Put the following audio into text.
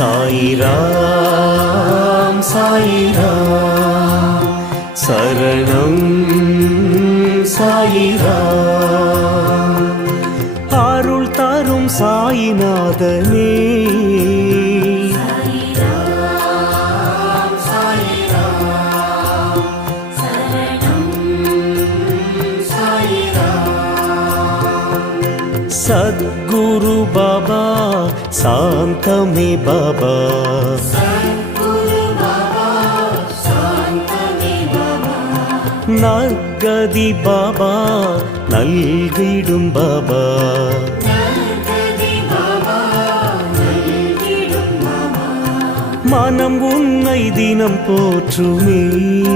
சாயிராம் சாயிராம் சரணம் சாயிராம் அருள் தரும் சாயிநாதனே सद्गुरु बाबा शांतमे बाबा नर्गदि बाबा नल्गिडुम बाबा मनम उन्नै दिनम पोற்றுமே